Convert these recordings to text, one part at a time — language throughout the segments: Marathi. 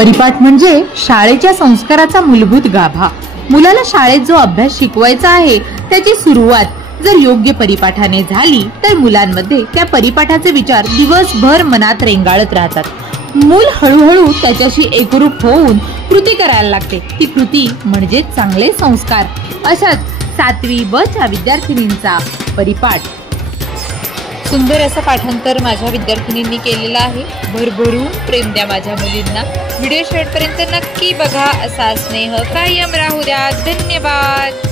परिपाठ म्हणजे शाळेच्या संस्काराचा मूलभूत गाभा। मुलाला शाळेत जो अभ्यास शिकवायचा आहे त्याची सुरुवात जर योग्य परिपाठाने झाली तर मुलांमध्ये त्या परिपाठाचे विचार दिवसभर मनात रेंगाळत राहतात। मूल हळूहळू त्याच्याशी एकरूप होऊन कृती करायला लागते। ती कृती म्हणजे चांगले संस्कार। अशाच 7वी ब च्या विद्यार्थिनींचा परिपाठ सुंदर असं पाठांतर माझ्या विद्यार्थिनींनी केलेलं आहे। भरभरून प्रेम द्या माझ्या मुलींना। व्हिडिओ शेवटपर्यंत नक्की बघा। असा स्नेह कायम राहू द्या। धन्यवाद।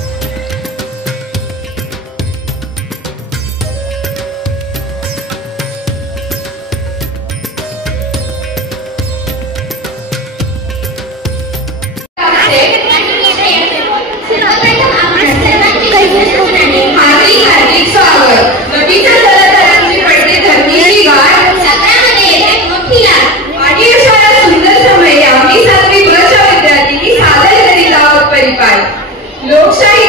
लोकशाही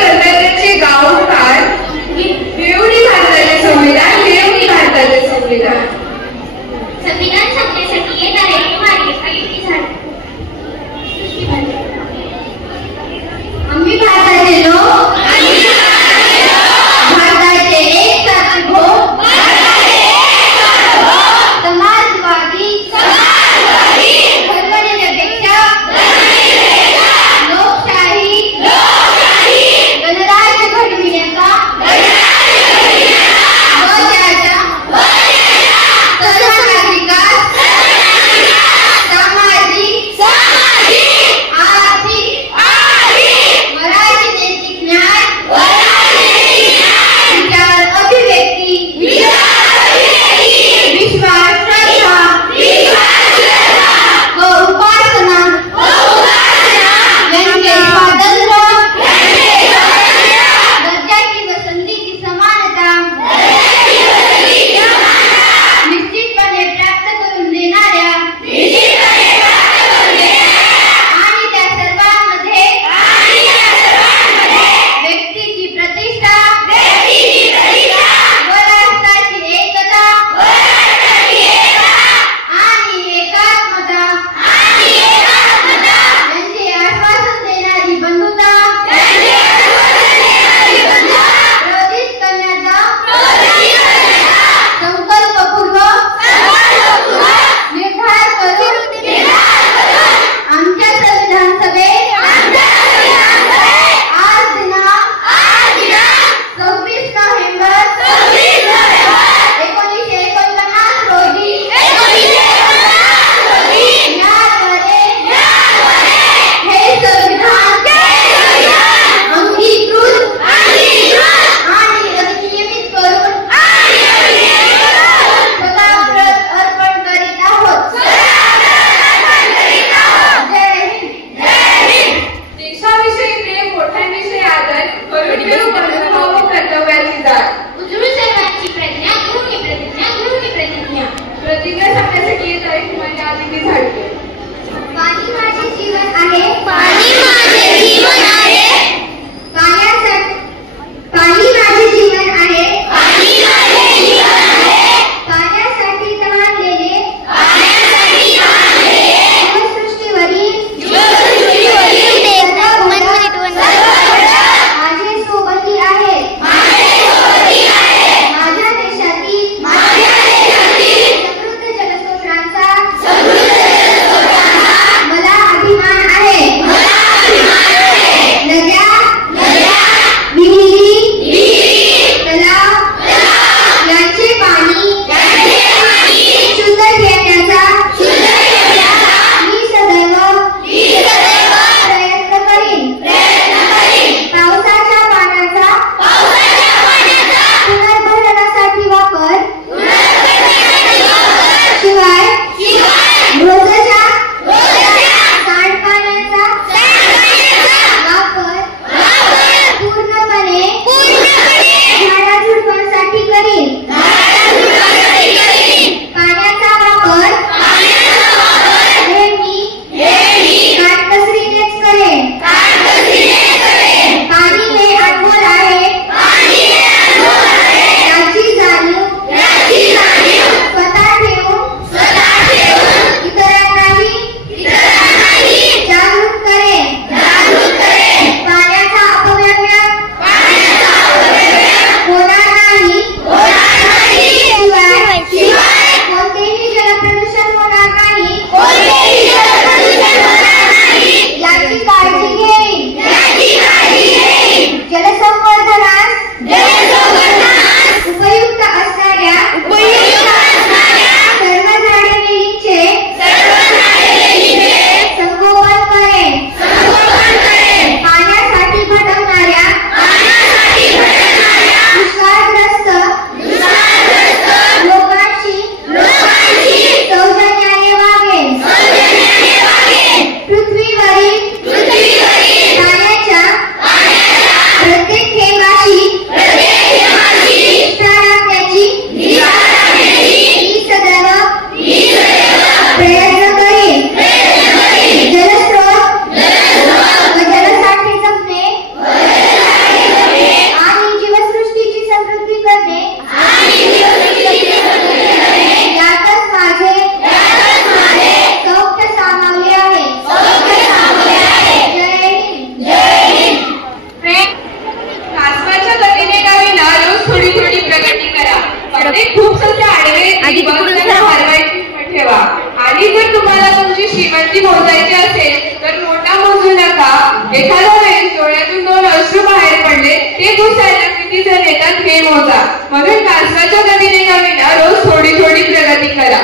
पट्टी मोजायची असेल तर नोटा मोजू नका. एखाद्या वेळेस डोळ्यातून 2 अश्रू बाहेर पडले ते पुसायला किती जण येतात हे मोजा. म्हणून कासवाच्या गतीने का विना रोज थोडी थोडी प्रगती करा.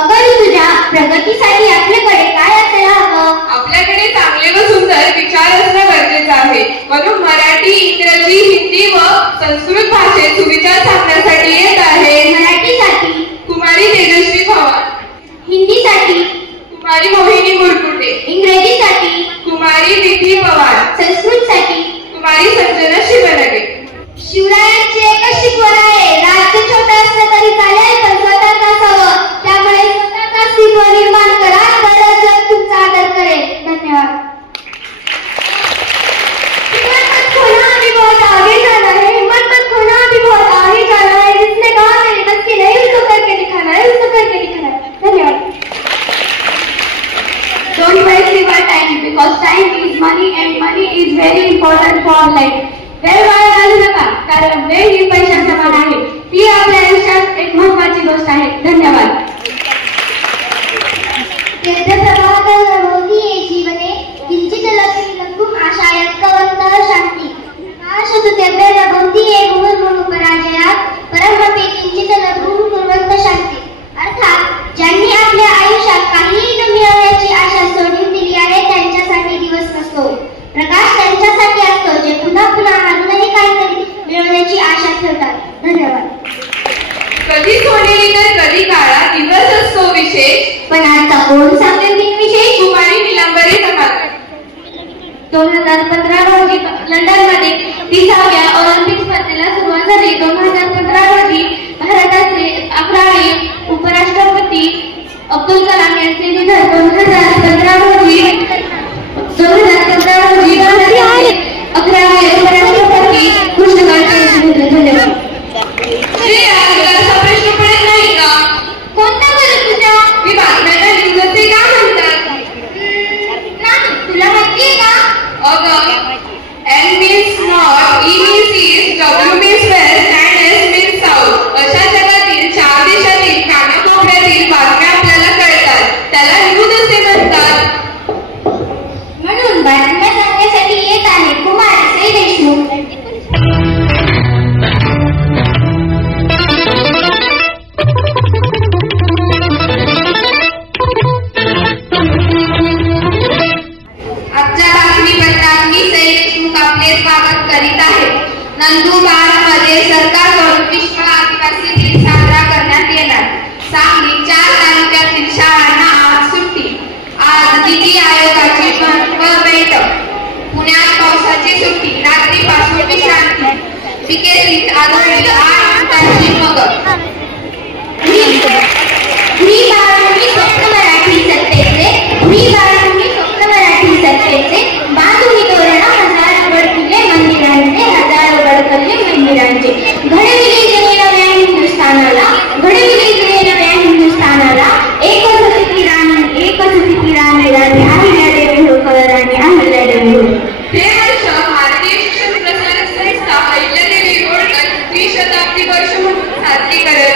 अगं तुझ्या प्रगतीसाठी आपल्याकडे काय असायला हवं? आपल्याकडे चांगले व सुंदर विचार असणं गरजेचं आहे. म्हणून मराठी, इंग्रजी, हिंदी व संस्कृत भाषेत सुविचार सांगण्यासाठी येत आहे. मराठीसाठी कुमारी तेजस्वी पवार, हिंदीसाठी कुमारी मोहिनी मुरकुटे, इंग्रजीसाठी कुमारी विधी पवार, संस्कृतसाठी कुमारी संजना शिवनगे. शिवरायांची एकच शिकवण आहे, राज्य छोटं असलं तरी चालेल पण स्वतःच असावं. त्यामुळे स्वतःचा अस्तित्व निर्माण करा, तरच जग तुमचा आदर करेल. धन्यवाद. हिम्मत मत खोना अभी बहुत आगे जाना है, हिम्मत मत खोना अभी बहुत आगे जाना है, जिसने कहा मेरे बस की नहीं उसको करके दिखाना है, उसको करके दिखाना है. धन्यवाद. Don't waste your time because time is money and money is very important for life. वेळ वाया घालू नका कारण वेळ ही पैशाच्या समान आहे. ती आपल्या आयुष्यात एक महत्त्वाची गोष्ट आहे. धन्यवाद. प्रभाकरभवती ये जीवने किंचित लघुम आशाय कवन्तः शान्ति. आशतु प्रभवती ये मुहुर्मुहुः पराजयात् परमपि किंचित लघुम कुर्वन्तः शान्ति. अर्थात ज्यांनी आपल्या आयुष्यात काहीही न मिळवण्याची आशा सोडून दिली आहे त्यांच्यासाठी दिवस नसतो. प्रकाश त्यांच्यासाठी असतो जे पुन्हा पुन्हा अजूनही काहीतरी मिळवण्याची आशा ठेवतात. धन्यवाद. कधी सोनेरी तर कधी काळा दिवस असतो विशेष, पण आजचा कोण सांगेल दिन विशेष? कुमारी निलंबरी धमाल. 2015 रोजी लंडन मध्ये 30व्या ऑलिम्पिक स्पर्धेला सुरुवात झाली. 2015 रोजी भारताचे 11वे उपराष्ट्रपती अब्दुल कलाम यांचे निधन. 2015 रोजी भारताचे 11वे उपराष्ट्रपती कृष्णकांत यांचे निधन. धन्यवाद. असा प्रश्न पडत नाही का? कोणता बरं तुझ्या? मी बातम्यांना न्यूज असे का म्हणतात? नाही, तुला माहितीये का? अगं N means north, E means east, W means west and S means south. अशा जगातील 4 देशातील कानाकोपऱ्यातील बातम्या आपल्याला कळतात. त्याला न्यूज असे म्हणतात. म्हणून बातम्या सांगण्यासाठी येत आहे कुमार श्री देशमुख. आजच्या बातमीपत्रात मी सई देशमुख आपले स्वागत करीत आहे. नंदुरबारमध्ये सरकारकडून विश्व आदिवासी दिन साजरा करण्यात येणार. सांगली 4 तालुक्यातील शाळांना आज सुट्टी. आज नीती आयोगाची महत्त्व बैठक. पुण्यात पावसाची सुट्टी, रात्रीपासून विश्रांती. विकेसीत आढळली 8 ताशी मगर. मी बाळगणी स्वप्न मराठी सत्तेचे, मी बाळगणी स्वप्न मराठी सत्तेचे. बांधुनी तोरण हजार गडकिल्ले मंदिरांचे, हजारो गडकिल्ले मंदिरांचे. घडविले गेले नव्या हिंदुस्थानाला, घडविले गेले नव्या हिंदुस्थानाला. एकच होती राणी, एकच होती राणी, राणी अहिल्यादेवी होळकर, राणी अहिल्यादेवी होळकर. हे वर्ष भारतीय शिक्षण प्रसारक संस्था अहिल्यादेवी होळकर 30 शताब्दी वर्ष म्हणून साजरी करत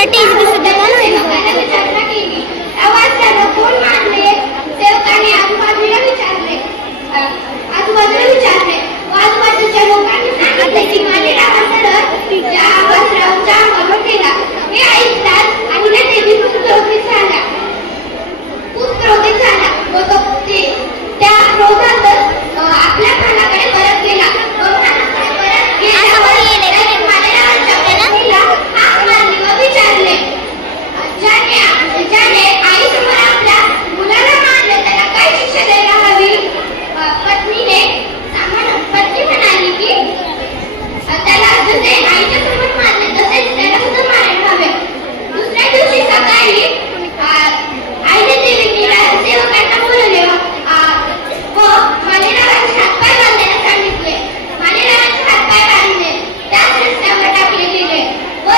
त्यांना टीव्ही सुद्धा कोण मारले सेवकाने आजूबाजूला विचारले आजूबाजूच्या लोकांनी सांगितले की मालेरावांकडे त्या वस्त्रावच्या अंगावर केला हे ऐकताच अहिल्या देवी खूप क्रोधित झाला व तो त्या क्रोधातच आपल्या खानाकडे परत गेला मालेरावांच्या पत्नीला हाक मारली व विचारले ज्याने आईसमोर आपल्या मुलाला मारले त्याला काय शिक्षा द्यायला हवी पत्नी म्हणाली की त्याला जसे आईच्या समोर मारले तसेच त्याला सुद्धा मारायला हवे दुसऱ्या दिवशी सकाळी आईने देवींनी सेवकांना बोलवले व मालेरावांचे हातपाय बांधायला सांगितले मालेरावांचे हातपाय बांधले त्याच रस्त्यावर टाकले गेले व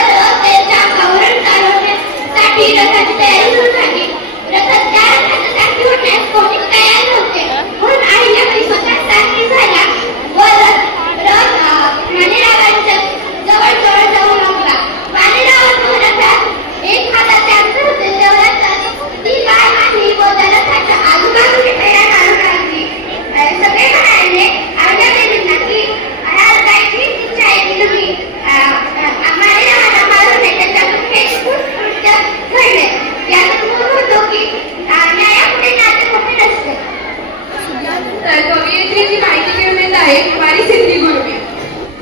त्यांच्या अंगावरून चालवण्यासाठी रथाची तयारी सुरू झाली त्या रथाच्या सारखी होण्यास कोणी तयार नव्हते म्हणून आईल्याबाई स्वतः सारखी झाल्या व रथ मालेरावांच्या जवळ जाऊ लागला मालेरावांच्या रथात एक हाताचे अंतर होते तेवढ्यात ती गाय आणली व त्या रथाच्या आजूबाजूने फेऱ्या मारून लागली सगळे म्हणाले आईल्या देवींना की गायची इच्छा आहे की तुम्ही मालेरावांना मारू नये त्याच्यातून हे कृत्य घडले यातून होतो की न्यायापुढे नाते मोठे नसते तर कवयित्रीची माहिती घेऊन येत आहे कुमारी सिद्धी गुरुवे.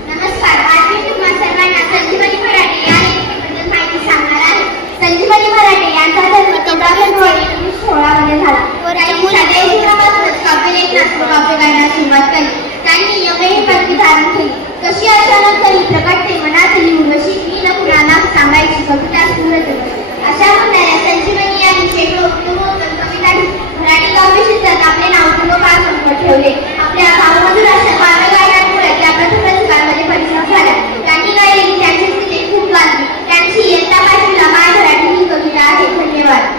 नमस्कार. आज मी तुम्हा सर्वांना संजीवनी मराठे या लेखकाबद्दल माहिती सांगणार आहे. संजीवनी मराठे यांचा जन्म 14 फेब्रुवारी 1916 झाला. त्यांनी शालेय जीवनापासूनच काव्यलेखनास व काव्य गायनास सुरुवात केली. त्यांनी यमे ही पदवी धारण केली. कशी अचानक तरी प्रकटते मनातली उर्वशी मी न कुणाला सांगायची कविता स्फुरत होती. अशा म्हणणाऱ्या संजीवनी यांनी शेकडो उत्तमोत्तम कविता मराठी काव्य क्षेत्रात आपले नाव पूर्वकाळ ठेवले. आपल्या भावमधूर अशा काव्य गायनामुळे त्या प्रथम रसिकांमध्ये परिश्रम झाला. त्यांनी गायलेली त्यांची स्थिती खूप गाजली. त्यांची इयत्ता 5वीला माय मराठी ही कविता आहे. धन्यवाद.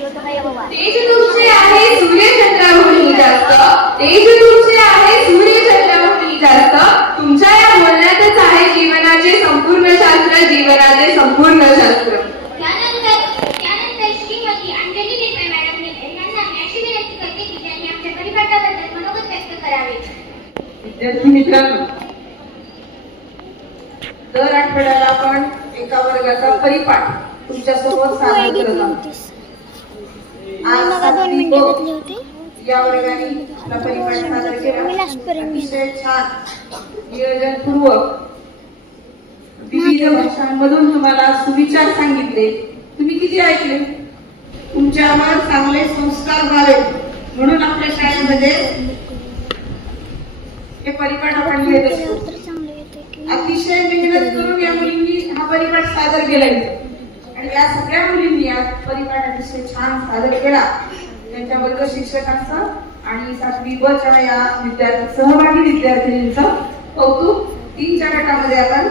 तेज तुमचे आहे सूर्यचंद्राहूनही जास्त, तेज तुमचे आहे सूर्यचंद्राहूनही जास्त. तुमच्या या बोलण्यातच आहे जीवनाचे संपूर्ण शास्त्र, जीवनाचे संपूर्ण शास्त्र. त्यानंतर श्रीमती अंजली लेपे मॅडम यांना मी अशी विनंती करते की त्यांनी आमच्या परिपाठाबद्दल मनोगत व्यक्त करावे. विद्यार्थी मित्रांनो, दर आठवड्याला आपण एका वर्गाचा परिपाठ तुमच्यासोबत सादर करत आहोत. आज 7वी ब या वर्गाने आपला परिपाठ सादर केला. अतिशय छान नियोजनपूर्वक विविध भाषांमधून तुम्हाला सुविचार सांगितले. तुम्ही किती ऐकले? तुमच्यावर चांगले संस्कार व्हावेत म्हणून आपल्या शाळेमध्ये हे परिपाठ आपण लिहित असतो. अतिशय मेहनत करून या मुलींनी हा परिपाठ सादर केलाय आणि या सगळ्या मुलींनी हा परिपाठ अतिशय छान सादर केला. त्यांच्या वर्ग शिक्षकांचं आणि 7वी ब च्या या सहभागी विद्यार्थिनींचं कौतुक. 3च्या गटामध्ये आपण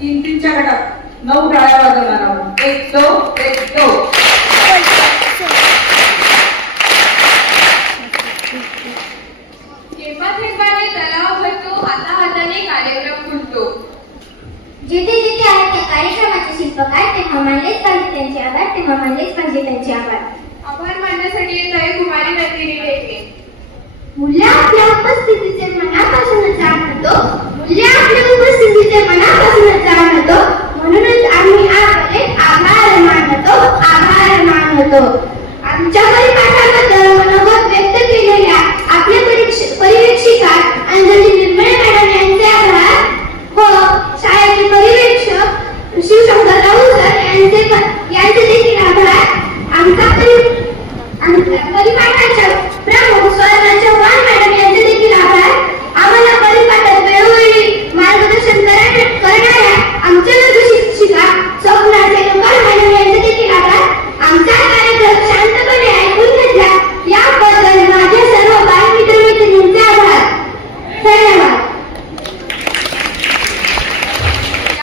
3-3च्या गटात 9 टाळ्या वाजवणार आहोत. 1 2 1 2. थेंबाथेंबाने तलाव भरतो, हाताहाताने कार्यक्रम फुलतो. जिथे जिथे आहेत त्या कार्यक्रमाचे शिल्पकार तेव्हा मानलेच पाहिजे त्यांचे आभार, तेव्हा मानलेच पाहिजे त्यांचे आभार. आभार मानण्यासाठी येत आहे कुमारी नंदिनी लेके. मूल्य आपल्या उपस्थितीचे मनापासून जाणतो, मूल्य आपल्या उपस्थितीचे मनापासून जाणतो, म्हणूनच आम्ही आपले आभार मानतो, आभार मानतो.